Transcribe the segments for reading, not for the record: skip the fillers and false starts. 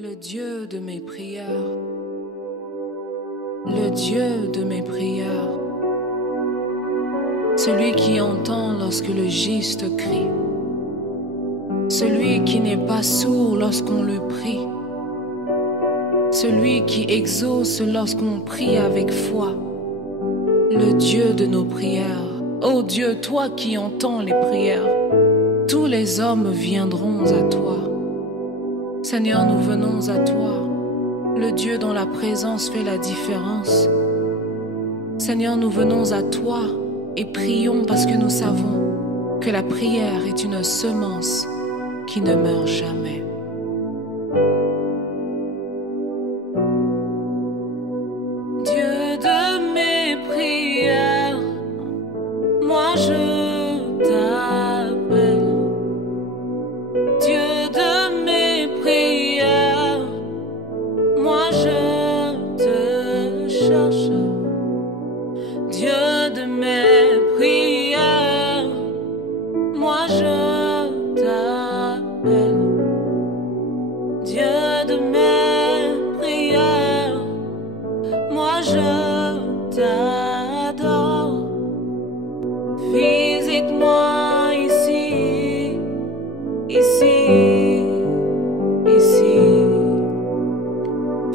Le Dieu de mes prières, le Dieu de mes prières, celui qui entend lorsque le juste crie, celui qui n'est pas sourd lorsqu'on le prie, celui qui exauce lorsqu'on prie avec foi, le Dieu de nos prières. Ô Dieu, toi qui entends les prières, tous les hommes viendront à toi. Seigneur, nous venons à toi, le Dieu dont la présence fait la différence. Seigneur, nous venons à toi et prions parce que nous savons que la prière est une semence qui ne meurt jamais. Dieu de mes prières, moi je t'appelle. Dieu de mes prières, moi je te cherche. Dieu de mes prières, moi je t'appelle. Dieu de mes prières, moi je t'adore. Visite-moi ici, ici, ici.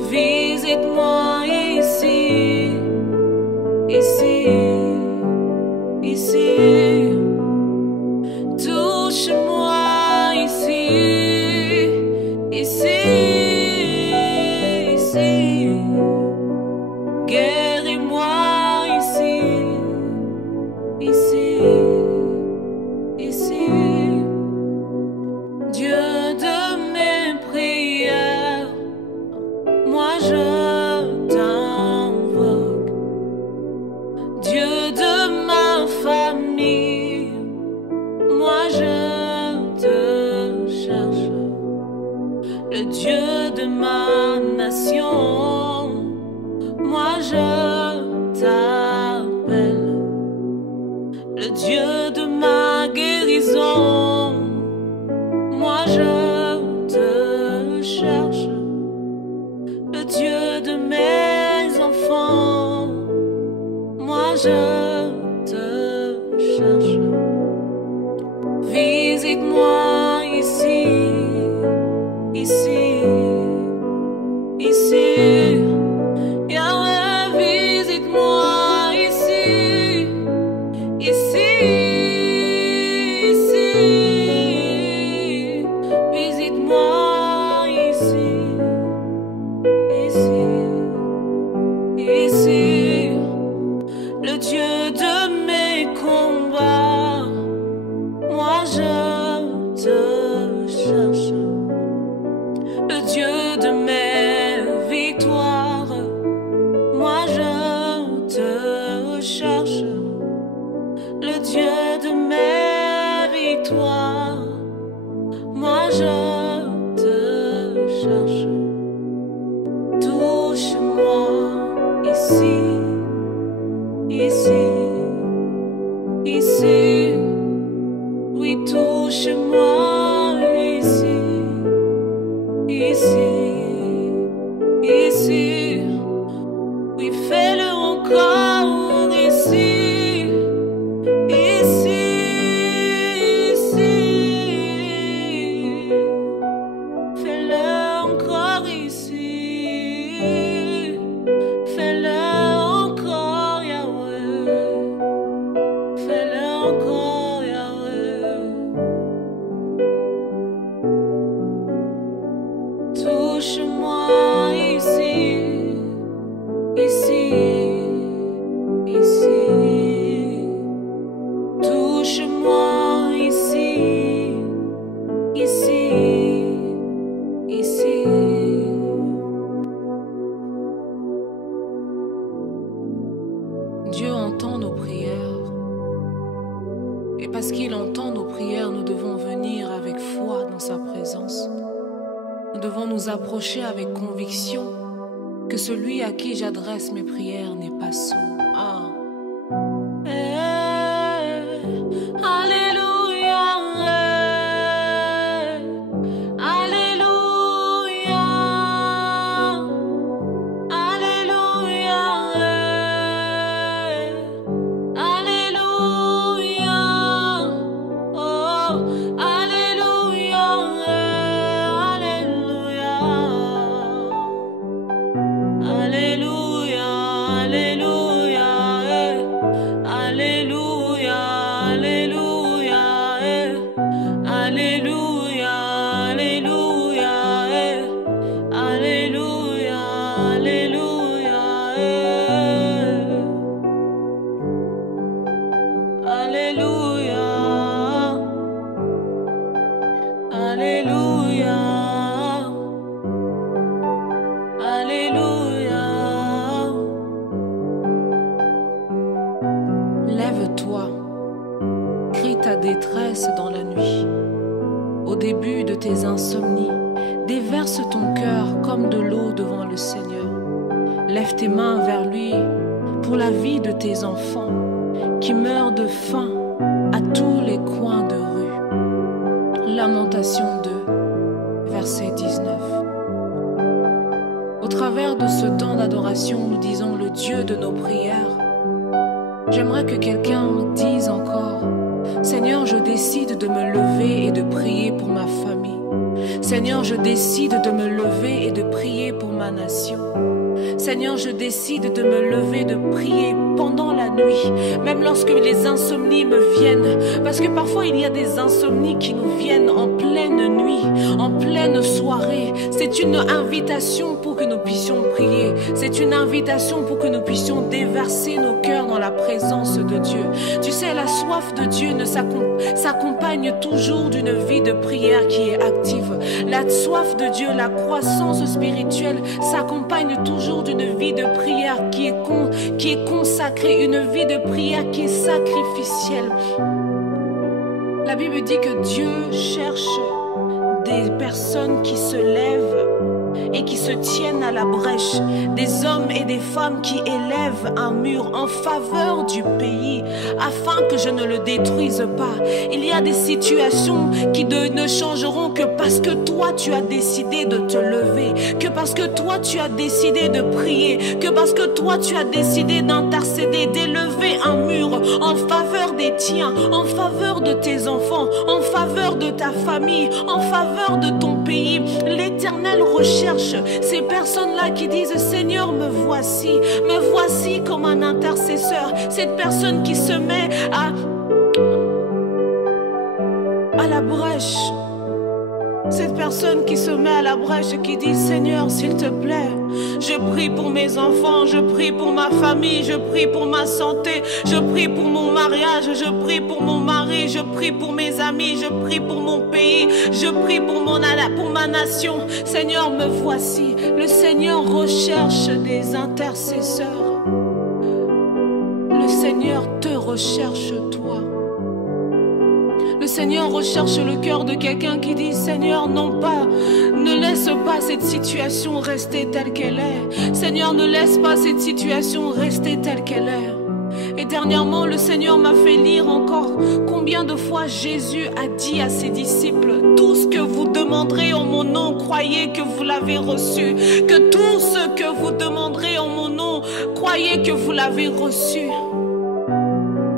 Visite-moi ici, ici, ici. Touche-moi ici, ici, ici. Guéris-moi ici, ici, ici. Dieu de mes prières, moi je t'invoque. Dieu de ma famille, moi je te cherche. Le Dieu de ma nation, moi je t'appelle. Le Dieu de ma guérison, moi je te cherche. Le Dieu de mes enfants, moi je te cherche. Visite-moi ici, ici, ici. Yahweh, visite-moi ici, ici, ici. Visite-moi ici, ici, ici. Le Dieu de mes combats, moi je te cherche. Le Dieu de mes victoires, moi je te cherche. Le Dieu de mes victoires, moi je te cherche. Touche-moi ici, ici, ici. Oui, touche-moi ici, ici, ici. Oui, fais-le encore ici, ici, ici. Fais-le encore ici, fais-le encore Yahweh, fais-le encore Yahweh. Touche-moi ici, ici, ici. Touche-moi ici, ici, ici. Dieu entend nos prières. Et parce qu'il entend nos prières, nous devons venir avec foi dans sa présence. Nous devons nous approcher avec conviction que celui à qui j'adresse mes prières n'est pas sourd. Ah. Alléluia, alléluia. Déverse ton cœur comme de l'eau devant le Seigneur. Lève tes mains vers lui pour la vie de tes enfants qui meurent de faim à tous les coins de rue. Lamentation 2, verset 19. Au travers de ce temps d'adoration, nous disons le Dieu de nos prières. J'aimerais que quelqu'un dise encore: Seigneur, je décide de me lever et de prier pour ma famille. Seigneur, je décide de me lever et de prier pour ma nation. Seigneur, je décide de me lever, de prier pendant la nuit, même lorsque les insomnies me viennent. Parce que parfois, il y a des insomnies qui nous viennent en pleine nuit, en pleine soirée. C'est une invitation pour que nous puissions prier. C'est une invitation pour que nous puissions déverser nos cœurs dans la présence de Dieu. Tu sais, la soif de Dieu ne s'accompagne toujours d'une vie de prière qui est active. La soif de Dieu, la croissance spirituelle s'accompagne toujours d'une vie de prière qui est consacrée, une vie de prière qui est sacrificielle. La Bible dit que Dieu cherche des personnes qui se lèvent et qui se tiennent à la brèche, des hommes et des femmes qui élèvent un mur en faveur du pays, afin que je ne le détruise pas. Il y a des situations qui ne changeront que parce que toi tu as décidé de te lever, que parce que toi tu as décidé de prier, que parce que toi tu as décidé d'intercéder, d'élever un mur en faveur des tiens, en faveur de tes enfants, en faveur de ta famille, en faveur de ton pays. L'Éternel recherche ces personnes-là qui disent: Seigneur, me voici comme un intercesseur. Cette personne qui se met à la brèche. Cette personne qui se met à la brèche et qui dit: Seigneur, s'il te plaît, je prie pour mes enfants, je prie pour ma famille, je prie pour ma santé, je prie pour mon mariage, je prie pour mon mari, je prie pour mes amis, je prie pour mon pays, je prie pour ma nation. Seigneur, me voici. Le Seigneur recherche des intercesseurs. Le Seigneur te recherche toi. Le Seigneur recherche le cœur de quelqu'un qui dit: Seigneur, ne laisse pas cette situation rester telle qu'elle est. Seigneur, ne laisse pas cette situation rester telle qu'elle est. Et dernièrement, le Seigneur m'a fait lire encore combien de fois Jésus a dit à ses disciples: tout ce que vous demanderez en mon nom, croyez que vous l'avez reçu. Que tout ce que vous demanderez en mon nom, croyez que vous l'avez reçu.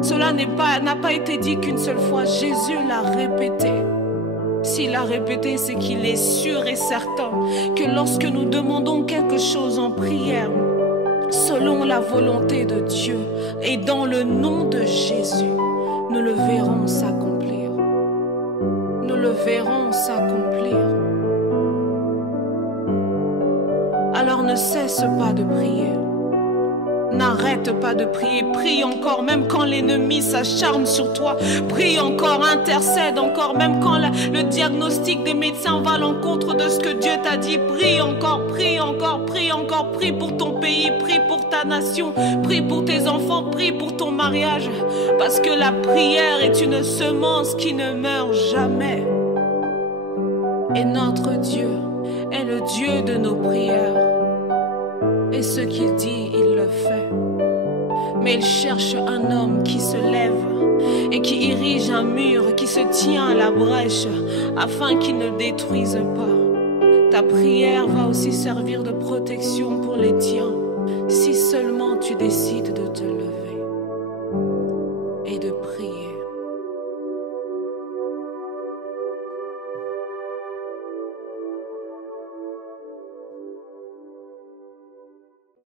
Cela n'a pas été dit qu'une seule fois. Jésus l'a répété. S'il l'a répété, c'est qu'il est sûr et certain que lorsque nous demandons quelque chose en prière, selon la volonté de Dieu et dans le nom de Jésus, nous le verrons s'accomplir. Nous le verrons s'accomplir. Alors ne cesse pas de prier. N'arrête pas de prier, prie encore, même quand l'ennemi s'acharne sur toi. Prie encore, intercède encore, même quand le diagnostic des médecins va à l'encontre de ce que Dieu t'a dit. Prie encore, prie encore, prie encore, prie pour ton pays, prie pour ta nation, prie pour tes enfants, prie pour ton mariage. Parce que la prière est une semence qui ne meurt jamais. Et notre Dieu est le Dieu de nos prières. Et ce qu'il dit, il le fait. Mais il cherche un homme qui se lève et qui érige un mur, qui se tient à la brèche afin qu'il ne détruise pas. Ta prière va aussi servir de protection pour les tiens, si seulement tu décides de te lever et de prier.